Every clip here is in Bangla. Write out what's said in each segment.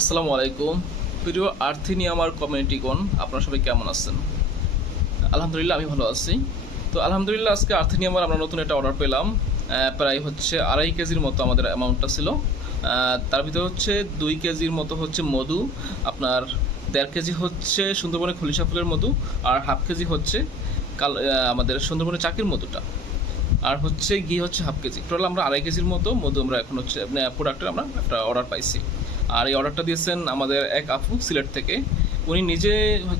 আসসালামু আলাইকুম। প্রিয় আর্থিনিয়ামার কমিউনিটিগণ আপনারা সবাই কেমন আছেন? আলহামদুলিল্লাহ, আমি ভালো আছি। তো আলহামদুলিল্লাহ, আজকে আর্থিনিয়ামার আমরা নতুন একটা অর্ডার পেলাম। প্রায় হচ্ছে আড়াই কেজির মতো আমাদের অ্যামাউন্টটা ছিল। তার ভিতরে হচ্ছে দুই কেজির মতো হচ্ছে মধু, আপনার দেড় কেজি হচ্ছে সুন্দরবনের খলিশা ফুলের মধু, আর হাফ কেজি হচ্ছে কাল আমাদের সুন্দরবনের চাকির মধুটা। আর হচ্ছে ঘি হচ্ছে হাফ কেজি। টোটাল আমরা আড়াই কেজির মতো মধু আমরা এখন হচ্ছে প্রোডাক্টের আমরা একটা অর্ডার পাইছি। আর এই অর্ডারটা দিয়েছেন আমাদের এক আপু সিলেট থেকে। উনি নিজে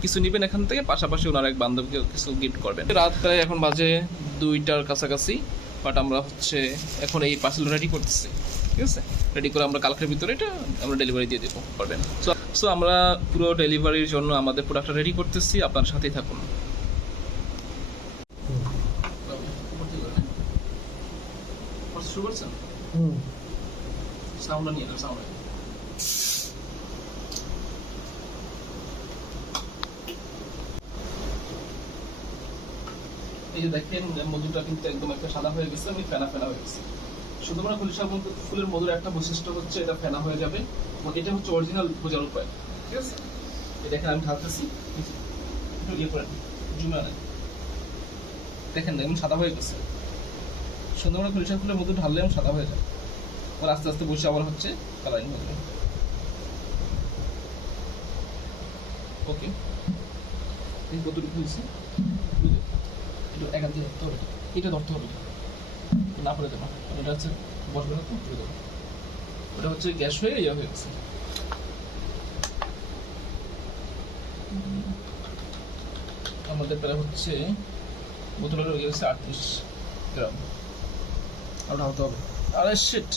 কিছু নেবেন এখান থেকে পাশাপাশি ওনার এক বান্ধবীকে কিছু গিফট করবেন। রাত প্রায় এখন বাজে দুইটার কাছাকাছি বাট আমরা হচ্ছে এখন এই পার্সেল রেডি করতেছি। ঠিক আছে? রেডি করে আমরা কালকের ভিতরে এটা আমরা ডেলিভারি দিয়ে দেবো পারবেন সো সো আমরা পুরো ডেলিভারির জন্য আমাদের প্রোডাক্টটা রেডি করতেছি আপনার সাথেই থাকুন। শুরু করছেন সাউন্ডটা নিয়ে সাউন্ড এই যে দেখেন মধুটা কিন্তু একদম একটা সাদা হয়ে গেছে আমি ফেনা ফেনা হয়ে গেছে। শুধুমাত্র খুলিশা ফুলের মধুর একটা বৈশিষ্ট্য হচ্ছে এটা ফেনা হয়ে যাবে এটা হচ্ছে অরিজিনাল বোঝার উপায়, ঠিক আছে? দেখেন, আমি ঢালতেছি একটু ইয়ে করেন জুমে আনেন। দেখেন একদম সাদা হয়ে গেছে। সুন্দরবনের খুলিশা ফুলের মধু ঢাললে এমন সাদা হয়ে যায়। ওর আস্তে আস্তে বসে আবার হচ্ছে কালারিং হয়ে যাবে। ওকে। কতটুকু হয়েছে? দিয়ে ধরতে হবে এটা ধরতে হবে না দেবো এটা হচ্ছে বসবে না দেবো ওটা হচ্ছে গ্যাস হয়ে ইয়ে হয়ে গেছে। আমাদের প্রায় হচ্ছে বোতলের হয়ে গেছে আটত্রিশ গ্রাম। আর ঢালতে হবে। আরে শিট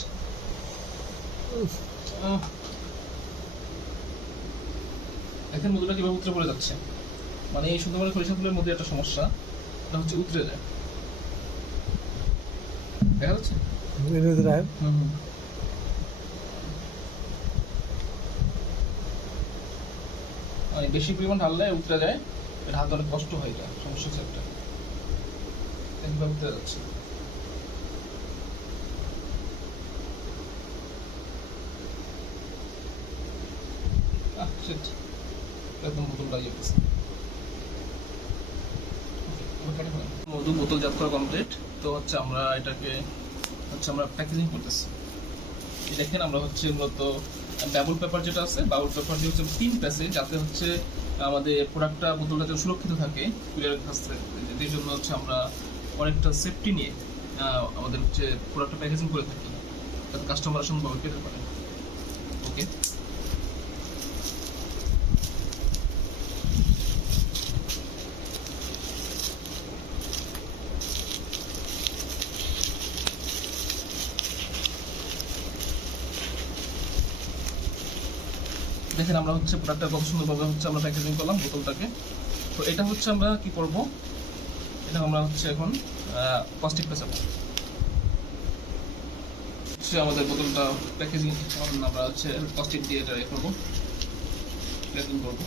দেখেন মধুটা কীভাবে উতরে পড়ে যাচ্ছে? মানে এই সুন্দরবনের সরিষা ফুলের মধ্যে একটা সমস্যা। এটা হচ্ছে উতরে যায়। দেখা যাচ্ছে? মানে বেশি পরিমাণ ঢাললে উতরে যায়। এটা হাতে অনেক কষ্ট হয়ে যায় সমস্যা হচ্ছে একটা। কীভাবে উতরে যাচ্ছে। আহ শিট একদম বোতল লাগিয়ে মধু বোতল জাত করা কমপ্লিট তো হচ্ছে আমরা এটাকে, হচ্ছে আমরা প্যাকেজিং করতেছি। দেখেন আমরা হচ্ছে মূলত বাবুল পেপার যেটা আছে বাবুল পেপার দিয়ে হচ্ছে তিন প্যাসে যাতে হচ্ছে আমাদের প্রোডাক্টটা বোতলটা যাতে সুরক্ষিত থাকে, কুরিয়ারের কাছ থেকে। এর জন্য হচ্ছে আমরা অনেকটা সেফটি নিয়ে আমাদের হচ্ছে প্রোডাক্টটা প্যাকেজিং করে থাকি, যাতে কাস্টমার সুন্দরভাবে পেতে পারে। ওকে দেখেন আমরা হচ্ছে প্রোডাক্টটা কত সুন্দরভাবে হচ্ছে আমরা প্যাকেজিং করলাম বোতলটাকে। তো এটা হচ্ছে আমরা কি করব? এটা আমরা হচ্ছে এখন প্লাস্টিক পেঁচাবো হচ্ছে আমাদের বোতলটা প্যাকেজিং আমরা হচ্ছে প্লাস্টিক দিয়ে এটা ইয়ে করব। প্যাকেজিং করব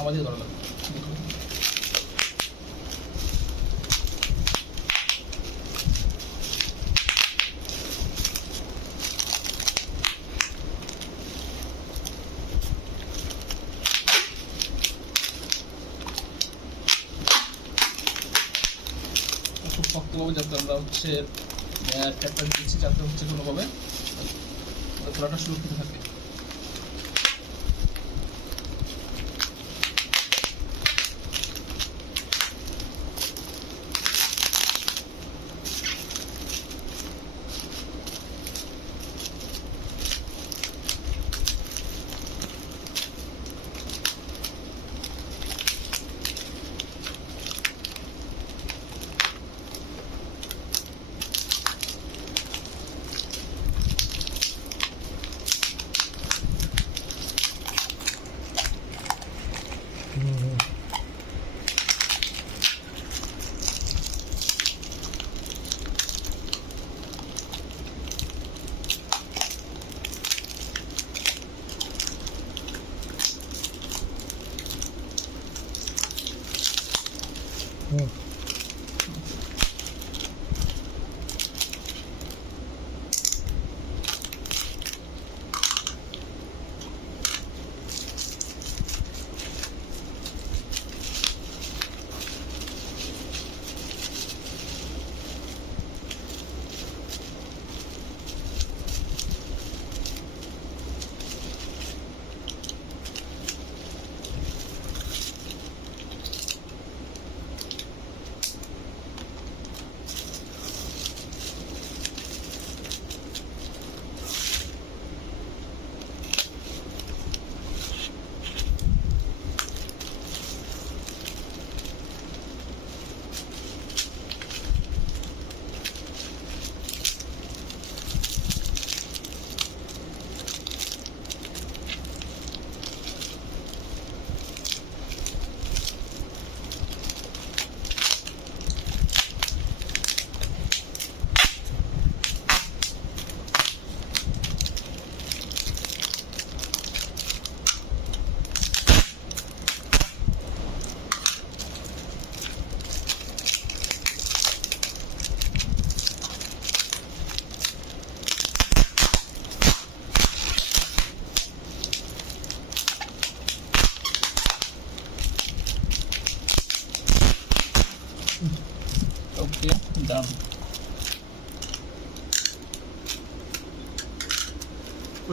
আমাদের ধরা লাগবে দেখুন। খুব শক্তভাবে যাতে আমরা হচ্ছে ট্যাপটা দিচ্ছি যাতে হচ্ছে কোনোভাবে খোলাটা সুরক্ষিত থাকে।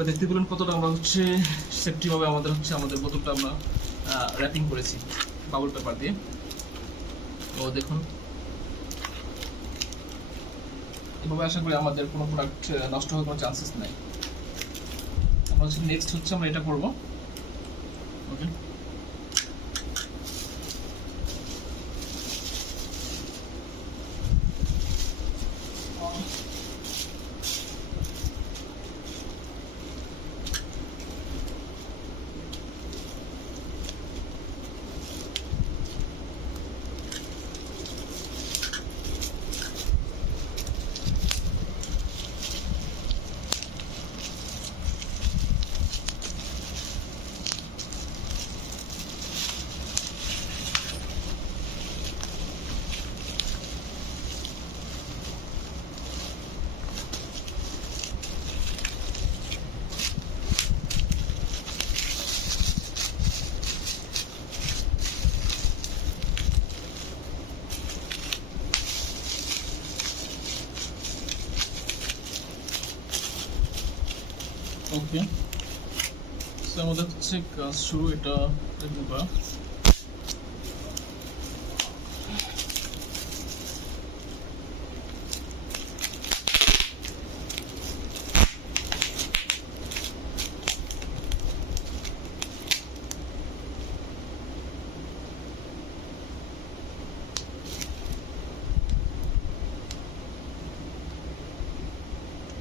দেখতে পেলেন কতটা আমরা হচ্ছে সেফটিভাবে আমাদের হচ্ছে আমাদের বোতলটা আমরা র্যাপিং করেছি, বাবল পেপার দিয়ে। ও দেখুন। এভাবে আশা করি আমাদের কোনো প্রোডাক্ট নষ্ট হওয়ার কোনো চান্সেস নাই। আমরা হচ্ছে নেক্সট হচ্ছে আমরা এটা করব। ওকে ওকে। তো আমাদের হচ্ছে কাজ শুরু এটা দেখব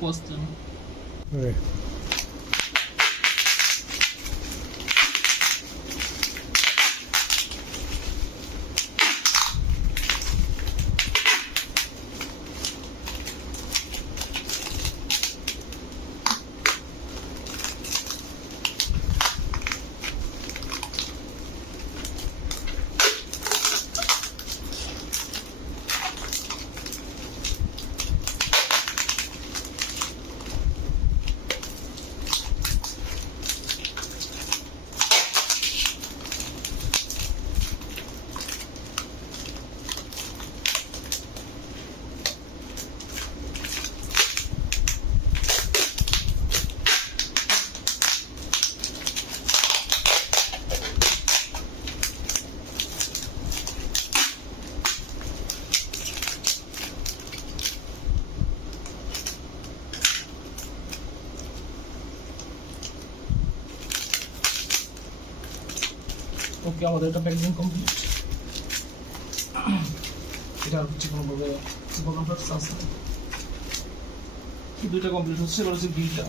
Post ওকে আমাদের এটা প্যাকেজিং কমপ্লিট এটা আর হচ্ছে কোনোভাবে প্রবলেম দুইটা কমপ্লিট হচ্ছে, এবার হচ্ছে বিলটা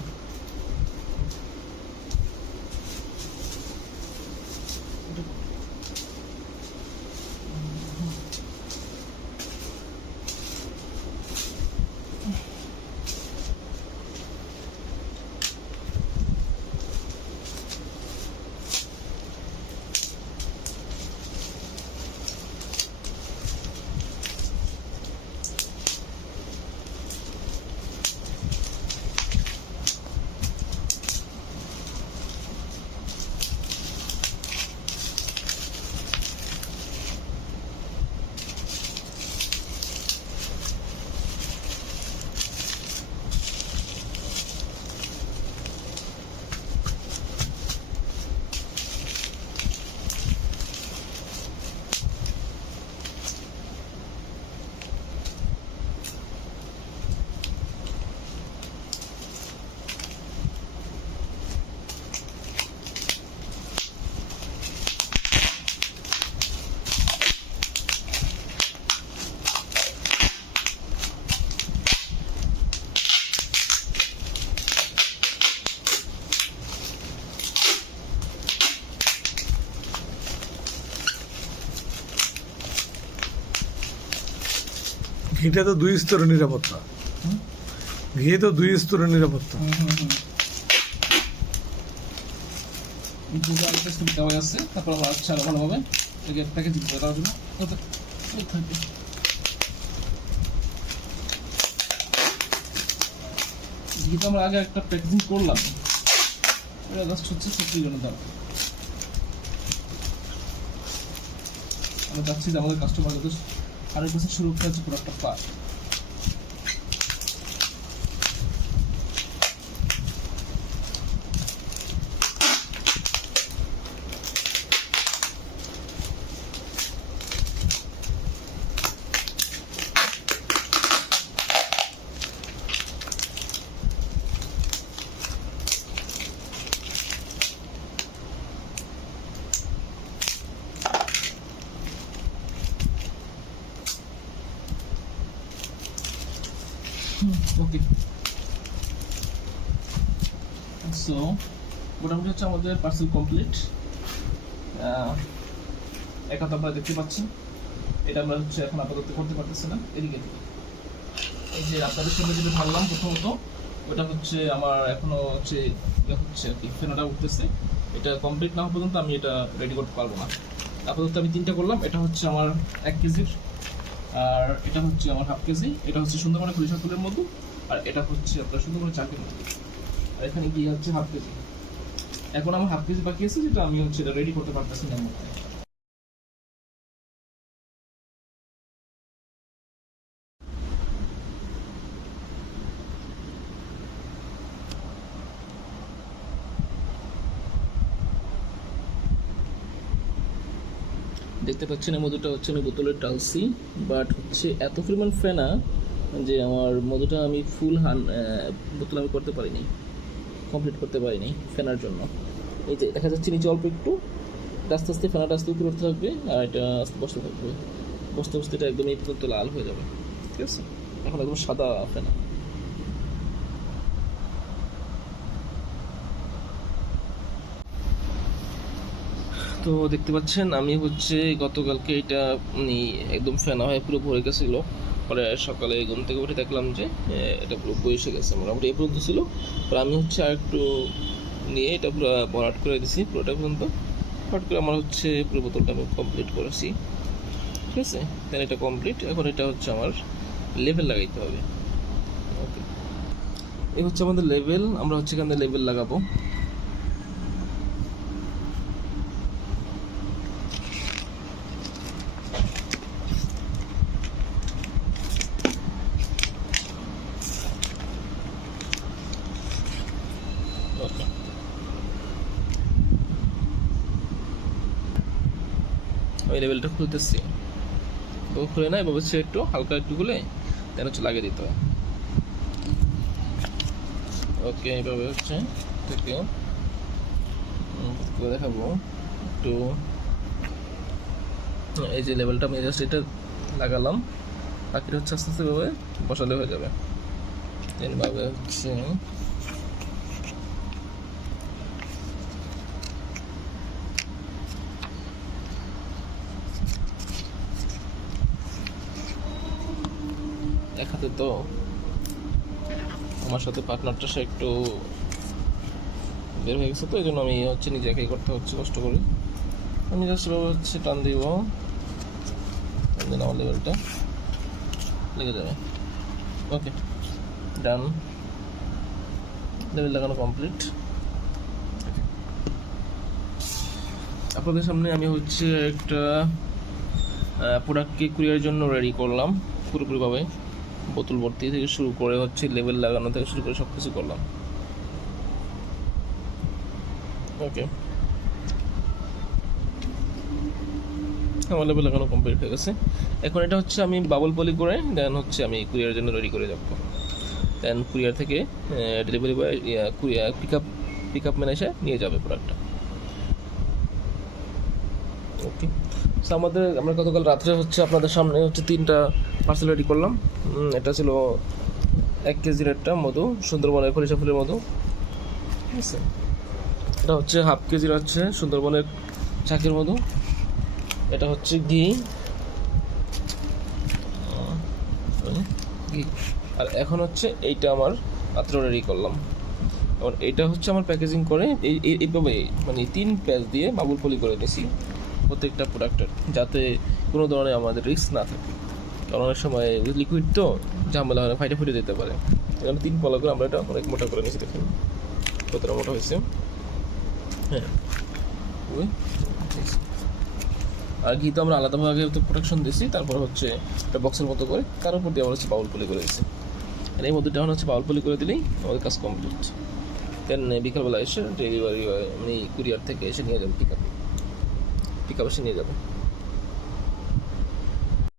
ঘিটা তো দুই স্তরের নিরাপত্তা। হুম? ঘি তো দুই স্তরের নিরাপত্তা। আছে, তারপর আচ্ছা আমরা আগে একটা প্যাকেজিং করলাম, এটা জাস্ট হচ্ছে জন্য দাম আমরা চাচ্ছি যে আমাদের কাস্টমার যাতে হান্ড্রেড পার্সেন্ট সুরক্ষা আছে প্রোডাক্টটা পায় ওকে সো মোটামুটি হচ্ছে আমাদের পার্সেল কমপ্লিট একা তো আপনারা দেখতে পাচ্ছেন। এটা আমরা হচ্ছে এখন আপাতত করতে পারতেছি না। এদিকে এই যে আপনাদের সঙ্গে যেটা ভাবলাম প্রথমত, ওটা হচ্ছে আমার এখনও হচ্ছে ইয়ে হচ্ছে আর কি, ফেনাটা উঠতেছে। এটা কমপ্লিট না হওয়া পর্যন্ত আমি এটা রেডি করতে পারব না। আপাতত আমি তিনটা করলাম। এটা হচ্ছে আমার এক কেজির আর এটা হচ্ছে আমার হাফ কেজি, এটা হচ্ছে সুন্দরবনের পুলিশ ফুলের মধু, আর এটা হচ্ছে আপনার সুন্দরবনের চাকের মধু। আর এখানে গিয়ে হচ্ছে হাফ কেজি। এখন আমার হাফ কেজি বাকি আছে, যেটা আমি হচ্ছে এটা রেডি করতে পারতেছি না। এই দেখতে পাচ্ছেন এই মধুটা হচ্ছে আমি বোতলে টালছি বাট হচ্ছে এত পরিমাণ ফেনা যে আমার মধুটা আমি ফুল হান বোতল আমি করতে পারিনি কমপ্লিট করতে পারিনি ফেনার জন্য। এই যে, দেখা যাচ্ছে নিচে অল্প একটু, আস্তে আস্তে ফেনাটা আস্তে উপরে উঠতে থাকবে, আর এটা আস্তে বসতে থাকবে। বসতে বসতে এটা একদম এই পর্যন্ত লাল হয়ে যাবে, ঠিক আছে? এখন একদম সাদা ফেনা। তো দেখতে পাচ্ছেন, আমি হচ্ছে গতকালকে এটা মানে একদম ফেনা হয়ে পুরো ভরে গেছিল। পরে সকালে ঘুম থেকে উঠে দেখলাম যে এটা পুরো বসে গেছে, মোটামুটি এই পর্যন্ত ছিল। পরে আমি হচ্ছে আর একটু নিয়ে এটা পুরো ভরাট করে দিছি, পুরোটা পর্যন্ত। ভরাট করে আমার হচ্ছে পুরো বোতলটা আমি কমপ্লিট করেছি। ঠিক আছে? দেন এটা কমপ্লিট এখন এটা হচ্ছে আমার লেভেল লাগাইতে হবে। ওকে এই হচ্ছে আমাদের লেভেল আমরা হচ্ছে এখানে লেভেল লাগাবো। ওকে ওই লেভেলটা খুলতেছি। ও খুলে না এভাবে একটু হালকা একটু খুলে, দেন হচ্ছে লাগিয়ে দিতে হয়। ওকে, এইভাবে হচ্ছে থেকে করে দেখাবো। একটু, এই যে লেভেলটা আমি জাস্ট এটা লাগালাম, বাকিটা হচ্ছে আস্তে আস্তে ভাবে বসালে হয়ে যাবে। এইভাবে হচ্ছে হাতে তো আমার সাথে পার্টনারটা সে একটু বের হয়ে গেছে তো এই জন্য আমি হচ্ছে নিজে একাই করতে হচ্ছে, কষ্ট করে। আমি জাস্ট হচ্ছে টান দিব। টান দিন আমার লেভেলটা লেগে যাবে। ওকে ডান লেভেল লাগানো কমপ্লিট আপনাদের সামনে আমি হচ্ছে একটা প্রোডাক্টকে কুরিয়ার জন্য রেডি করলাম, পুরোপুরিভাবে। বোতল ভর্তি থেকে শুরু করে হচ্ছে লেবেল লাগানো থেকে শুরু করে সব কিছু করলাম। ওকে আমার লেবেল লাগানো কমপ্লিট হয়ে গেছে। এখন এটা হচ্ছে আমি বাবল পলি করে দেন হচ্ছে আমি কুরিয়ার জন্য রেডি করে যাব। দেন কুরিয়ার থেকে delivery boy pick up pick up man এসে নিয়ে যাবে প্রোডাক্টটা ওকে। সো আমাদের, আমরা গতকাল রাত্রে হচ্ছে আপনাদের সামনে হচ্ছে তিনটা পার্সেল রেডি করলাম। এটা ছিল এক কেজির একটা মধু, সুন্দরবনের খরিশা ফুলের মধু। ঠিক আছে? এটা হচ্ছে হাফ কেজির হচ্ছে সুন্দরবনের চাকের মধু। এটা হচ্ছে ঘি। কি আর এখন হচ্ছে এইটা আমার মাত্র রেডি করলাম। এবং এটা হচ্ছে আমার প্যাকেজিং করে এই- এইভাবে মানে তিন প্যাচ দিয়ে বাবুল পলি করে নিয়েছি প্রত্যেকটা প্রোডাক্টের যাতে কোনো ধরনের আমাদের রিস্ক না থাকে। কারণ অনেক সময় লিকুইড তো ঝামেলা হয় ফাইটে ফুটে দিতে পারে। এখানে তিন পলা করে আমরা এটা অনেক মোটা করে নিয়েছি, দেখুন। কতটা মোটা হয়েছে? হ্যাঁ। ওই আর ঘি তো আমরা আলাদাভাবে তো প্রোটেকশন দিয়েছি, তারপর হচ্ছে একটা বক্সের মতো করে, তার উপর দিয়ে আমরা হচ্ছে বাউল পলি করে দিয়েছি। আর এই মধ্যে এখন হচ্ছে বাউল পলি করে দিলেই আমাদের কাজ কমপ্লিট দেন বিকালবেলা এসে ডেলিভারি মানে কুরিয়ার থেকে এসে নিয়ে যাবে পিক আপ পিক আপ এসে নিয়ে যাবে।